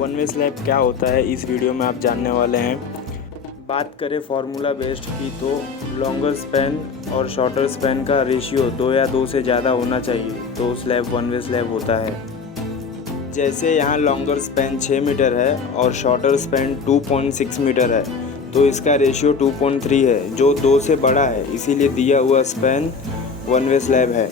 One way slab क्या होता है इस वीडियो में आप जानने वाले हैं। बात करें फार्मूला बेस्ड की तो लॉन्गर स्पैन और शॉर्टर स्पैन का रेशियो 2 या 2 से ज़्यादा होना चाहिए तो स्लैब वन वे स्लैब होता है। जैसे यहाँ लॉन्गर स्पैन 6 मीटर है और शॉर्टर स्पैन 2.6 मीटर है तो इसका रेशियो 2.3 है जो 2 से बड़ा है, इसीलिए दिया हुआ स्पैन वन वे स्लैब है।